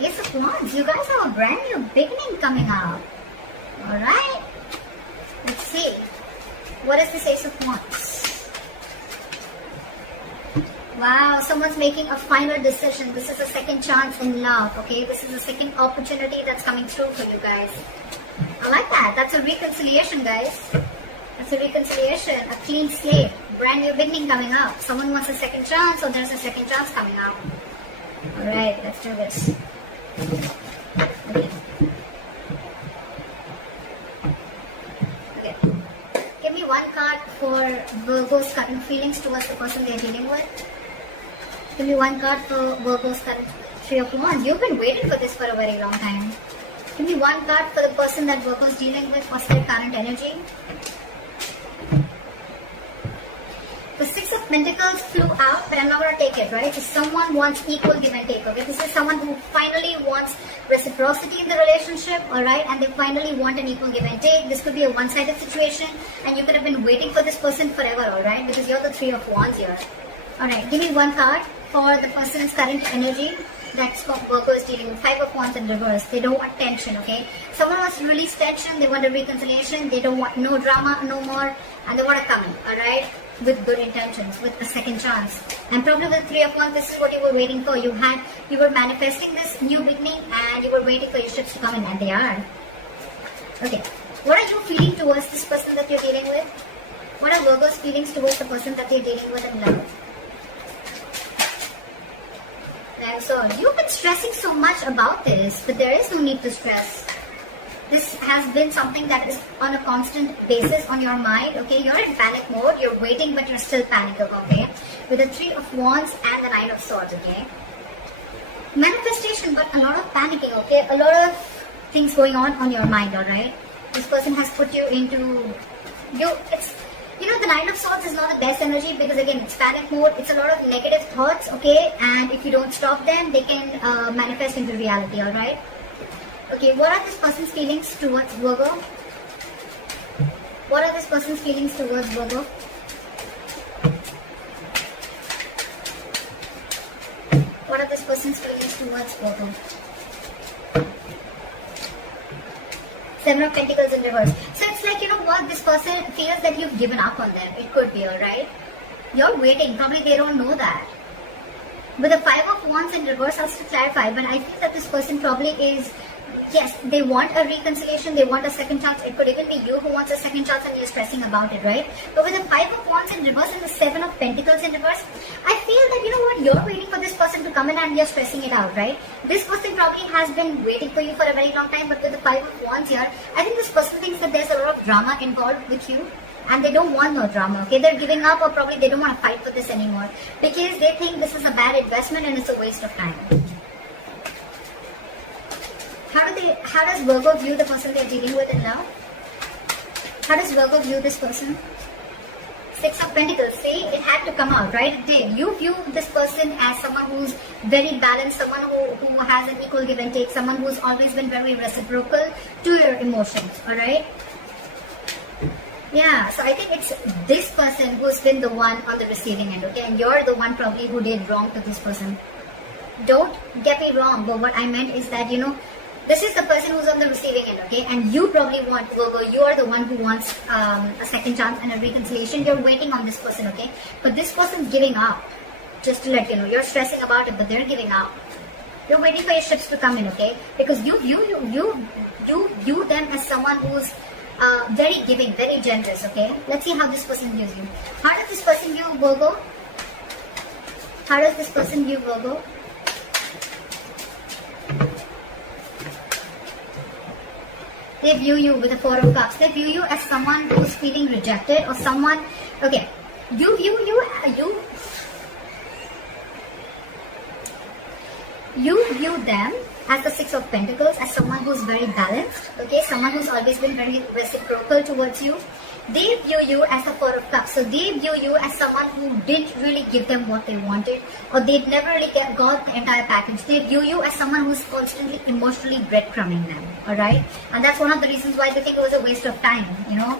Ace of Wands, you guys have a brand new beginning coming up. Alright, let's see. What is this Ace of Wands? Wow, someone's making a final decision. This is a second chance in love, okay? This is a second opportunity that's coming through for you guys. I like that. That's a reconciliation, guys. That's a reconciliation, a clean slate, brand new beginning coming up. Someone wants a second chance, or there's a second chance coming up. Alright, let's do this. Okay. Give me one card for Virgo's current feelings towards the person they're dealing with. Give me one card for Virgo's current Three of Wands. You've been waiting for this for a very long time. Give me one card for the person that Virgo's dealing with. What's their current energy? The Six of Pentacles flew out, but I'm not going to take it, right? So someone wants equal give and take, okay? This is someone who finally wants reciprocity in the relationship, alright? And they finally want an equal give and take. This could be a one-sided situation, and you could have been waiting for this person forever, alright? Because you're the Three of Wands here. Alright, give me one card for the person's current energy. That's what Virgo is dealing with. Five of Wands in reverse. They don't want tension, okay? Someone wants to release tension. They want a reconciliation. They don't want no drama, no more. And they want to come in, alright? With good intentions, with a second chance. And probably with Three of Wands, this is what you were waiting for. You were manifesting this new beginning, and you were waiting for your ships to come in, and they are. Okay. What are you feeling towards this person that you're dealing with? What are Virgo's feelings towards the person that you're dealing with in love? And so, you've been stressing so much about this, but there is no need to stress. This has been something that is on a constant basis on your mind, okay? You're in panic mode, you're waiting, but you're still panicking, okay? With the Three of Wands and the Nine of Swords, okay? Manifestation, but a lot of panicking, okay? A lot of things going on your mind, alright? This person has put you into... the Nine of Swords is not the best energy because, again, it's panic mode. It's a lot of negative thoughts, okay? And if you don't stop them, they can manifest into reality, alright? Okay, what are this person's feelings towards Virgo? What are this person's feelings towards Virgo? What are this person's feelings towards Virgo? Seven of Pentacles in reverse. So it's like, you know what, this person feels that you've given up on them. It could be, alright? You're waiting. Probably they don't know that. With the Five of Wands in reverse, I'll still clarify, but I feel that this person probably is... Yes, they want a reconciliation, they want a second chance. It could even be you who wants a second chance and you're stressing about it, right? But with the Five of Wands in reverse and the Seven of Pentacles in reverse, I feel that, you know what, you're waiting for this person to come in and you're stressing it out, right? This person probably has been waiting for you for a very long time, but with the Five of Wands here, I think this person thinks that there's a lot of drama involved with you. And they don't want no drama, okay? They're giving up, or probably they don't want to fight for this anymore. Because they think this is a bad investment and it's a waste of time. How does Virgo view the person they're dealing with in love? How does Virgo view this person? Six of Pentacles. See, it had to come out, right? It did. You view this person as someone who's very balanced, someone who has an equal give and take, someone who's always been very reciprocal to your emotions, alright? Yeah, so I think it's this person who's been the one on the receiving end, okay? And you're the one probably who did wrong to this person. Don't get me wrong, but what I meant is that, you know, this is the person who's on the receiving end, okay? And you probably want, Virgo, you are the one who wants a second chance and a reconciliation. You're waiting on this person, okay? But this person's giving up. Just to let you know, you're stressing about it, but they're giving up. You're waiting for your ships to come in, okay? Because you view them as someone who's very giving, very generous, okay? Let's see how this person views you. How does this person view Virgo? How does this person view Virgo? They view you with the Four of Cups. They view you as someone who's feeling rejected or someone... Okay, you view them as the Six of Pentacles, as someone who's very balanced, okay? Someone who's always been very reciprocal towards you. They view you as the Four of Cups. So they view you as someone who didn't really give them what they wanted, or they'd never really got the entire package. They view you as someone who's constantly emotionally breadcrumbing them, alright? And that's one of the reasons why they think it was a waste of time, you know?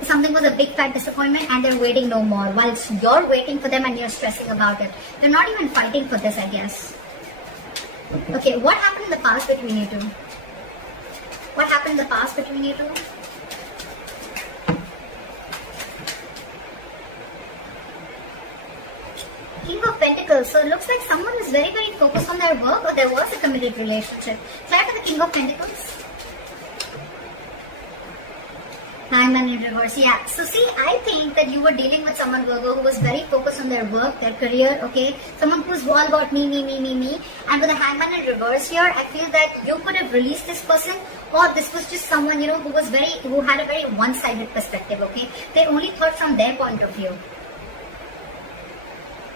Something was a big fat disappointment and they're waiting no more. Whilst you're waiting for them and you're stressing about it. They're not even fighting for this, I guess. Okay, what happened in the past between you two? What happened in the past between you two? King of Pentacles. So it looks like someone is very, very focused on their work, or there was a committed relationship. Try for the King of Pentacles. Hangman in reverse. Yeah. So see, I think that you were dealing with someone, Virgo, who was very focused on their work, their career, okay? Someone who's all about me. And with the Hangman in reverse here, I feel that you could have released this person, or this was just someone, you know, who had a very one-sided perspective, okay? They only thought from their point of view.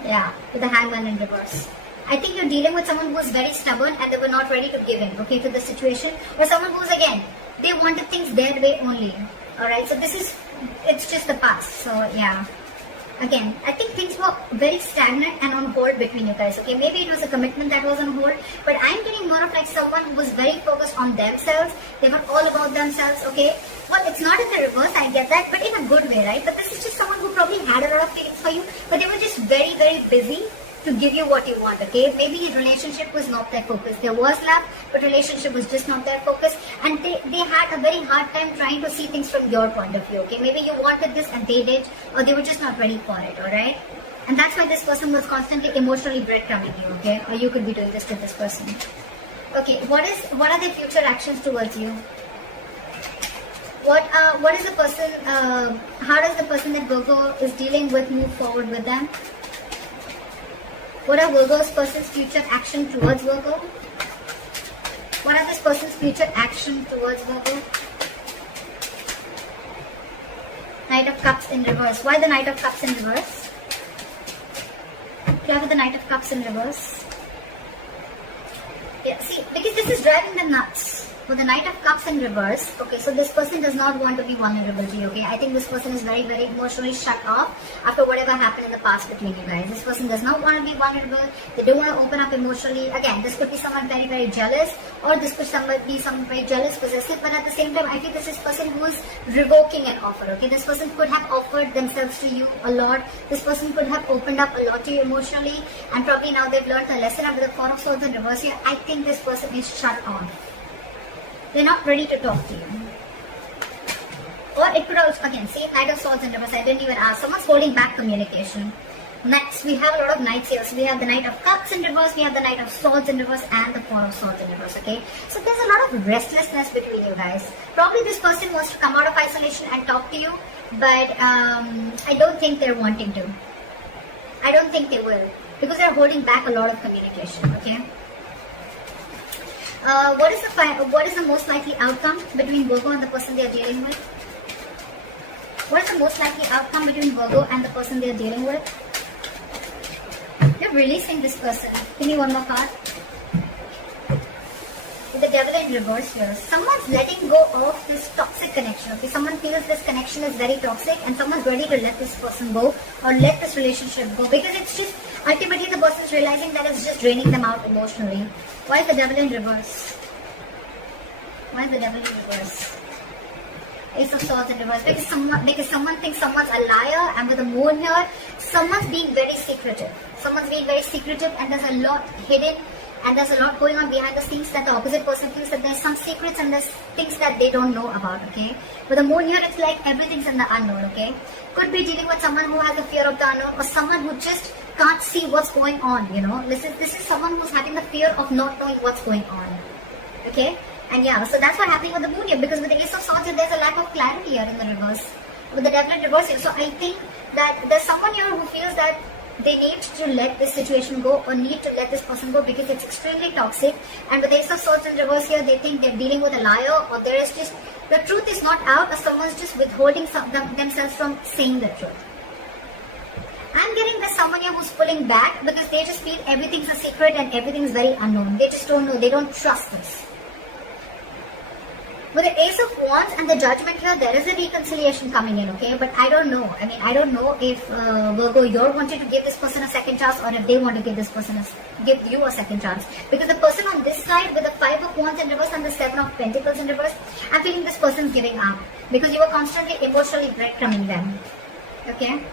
Yeah, with the Hangman in reverse. I think you're dealing with someone who was very stubborn and they were not ready to give in, okay, to the situation. Or someone who's, again, they wanted things their way only. Alright, so it's just the past. So, yeah. Again, I think things were very stagnant and on hold between you guys, okay? Maybe it was a commitment that was on hold, but I'm getting more of like someone who was very focused on themselves. They were all about themselves, okay? Well, it's not in the reverse, I get that, but in a good way, right? But this is just someone who probably had a lot of feelings for you, but they were just very, very busy to give you what you want, okay? Maybe your relationship was not their focus. There was love, but relationship was just not their focus, and they had a very hard time trying to see things from your point of view, okay? Maybe you wanted this and they did, or they were just not ready for it, alright? And that's why this person was constantly emotionally breadcrumbing you, okay? Or you could be doing this with this person. Okay, what are their future actions towards you? What is the person, how does the person that Virgo is dealing with move forward with them? What are Virgo's person's future action towards Virgo? What are this person's future action towards Virgo? Knight of Cups in reverse. Why the Knight of Cups in reverse? Clear with the Knight of Cups in reverse. Yeah, see, because this is driving them nuts. For the Knight of Cups in reverse, okay, so this person does not want to be vulnerable to you, okay? I think this person is very, very emotionally shut off after whatever happened in the past between you guys. This person does not want to be vulnerable. They don't want to open up emotionally. Again, this could be someone very, very jealous, or this could be someone very jealous, possessive, but at the same time, I think this is person who is revoking an offer, okay? This person could have offered themselves to you a lot. This person could have opened up a lot to you emotionally, and probably now they've learned a lesson after the Four of Swords in reverse here. I think this person is shut off. They're not ready to talk to you. Or it could also, again, see, Knight of Swords in reverse, I didn't even ask. Someone's holding back communication. Next, we have a lot of Knights here. So we have the Knight of Cups in reverse, we have the Knight of Swords in reverse, and the Four of Swords in reverse, okay? So there's a lot of restlessness between you guys. Probably this person wants to come out of isolation and talk to you, but I don't think they're wanting to. I don't think they will, because they're holding back a lot of communication, okay? What is the most likely outcome between Virgo and the person they are dealing with? What is the most likely outcome between Virgo and the person they are dealing with? You're releasing this person. Give me one more card. With the Devil in reverse here. Someone's letting go of this toxic connection. Okay, someone feels this connection is very toxic, and someone's ready to let this person go, or let this relationship go, because it's just ultimately the person's realizing that it's just draining them out emotionally. Why is the Devil in reverse? Why is the Devil in reverse? Ace of Swords in reverse. Because someone thinks someone's a liar, and with the Moon here, someone's being very secretive. Someone's being very secretive, and there's a lot hidden, and there's a lot going on behind the scenes that the opposite person feels that there's some secrets and there's things that they don't know about, okay? With the Moon here, it's like everything's in the unknown, okay? Could be dealing with someone who has a fear of the unknown, or someone who just can't see what's going on, you know? This is someone who's having the fear of not knowing what's going on, okay? And yeah, so that's what's happening with the Moon here, because with the Ace of Swords here, there's a lack of clarity here in the reverse. With the Devil in reverse here, so I think that there's someone here who feels that they need to let this situation go, or need to let this person go, because it's extremely toxic. And with the Ace of Swords in reverse here, they think they're dealing with a liar, or there is just, the truth is not out, or someone's just withholding themselves from saying the truth. I'm getting there's someone here who's pulling back, because they just feel everything's a secret and everything's very unknown. They just don't know, they don't trust this. With the Ace of Wands and the Judgment here, there is a reconciliation coming in, okay? But I don't know. I mean, I don't know if Virgo, you're wanting to give this person a second chance, or if they want to give this person give you a second chance. Because the person on this side with the Five of Wands in reverse and the Seven of Pentacles in reverse, I'm feeling this person's giving up, because you were constantly emotionally breadcrumbing them, okay?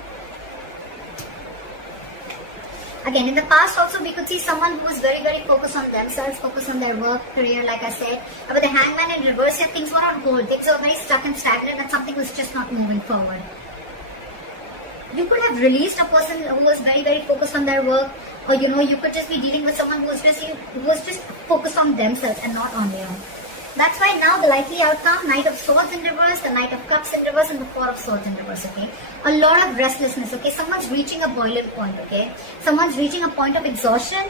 Again, in the past also we could see someone who was very, very focused on themselves, focused on their work, career, like I said. But the hangman in reverse here, things were on hold. Things were very stuck and stagnant and something was just not moving forward. You could have released a person who was very, very focused on their work, or you could just be dealing with someone who was just focused on themselves and not on you. That's why now the likely outcome, Knight of Swords in reverse, the Knight of Cups in reverse, and the Four of Swords in reverse, okay? A lot of restlessness, okay? Someone's reaching a boiling point, okay? Someone's reaching a point of exhaustion,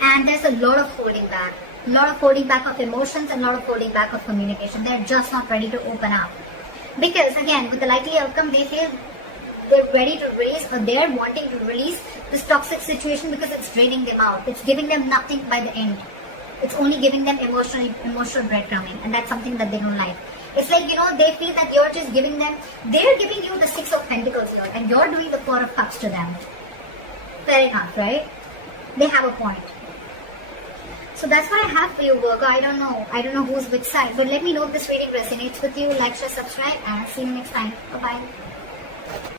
and there's a lot of holding back. A lot of holding back of emotions and a lot of holding back of communication. They're just not ready to open up. Because, again, with the likely outcome, they feel they're ready to release, or they're wanting to release this toxic situation because it's draining them out. It's giving them nothing by the end. It's only giving them emotional breadcrumbing, and that's something that they don't like. It's like, they feel that you're just giving them, they're giving you the Six of Pentacles here, and you're doing the Four of Cups to them. Fair enough, right? They have a point. So that's what I have for you, Virgo. I don't know who's which side, but let me know if this reading resonates with you. Like, share, subscribe, and see you next time. Bye-bye.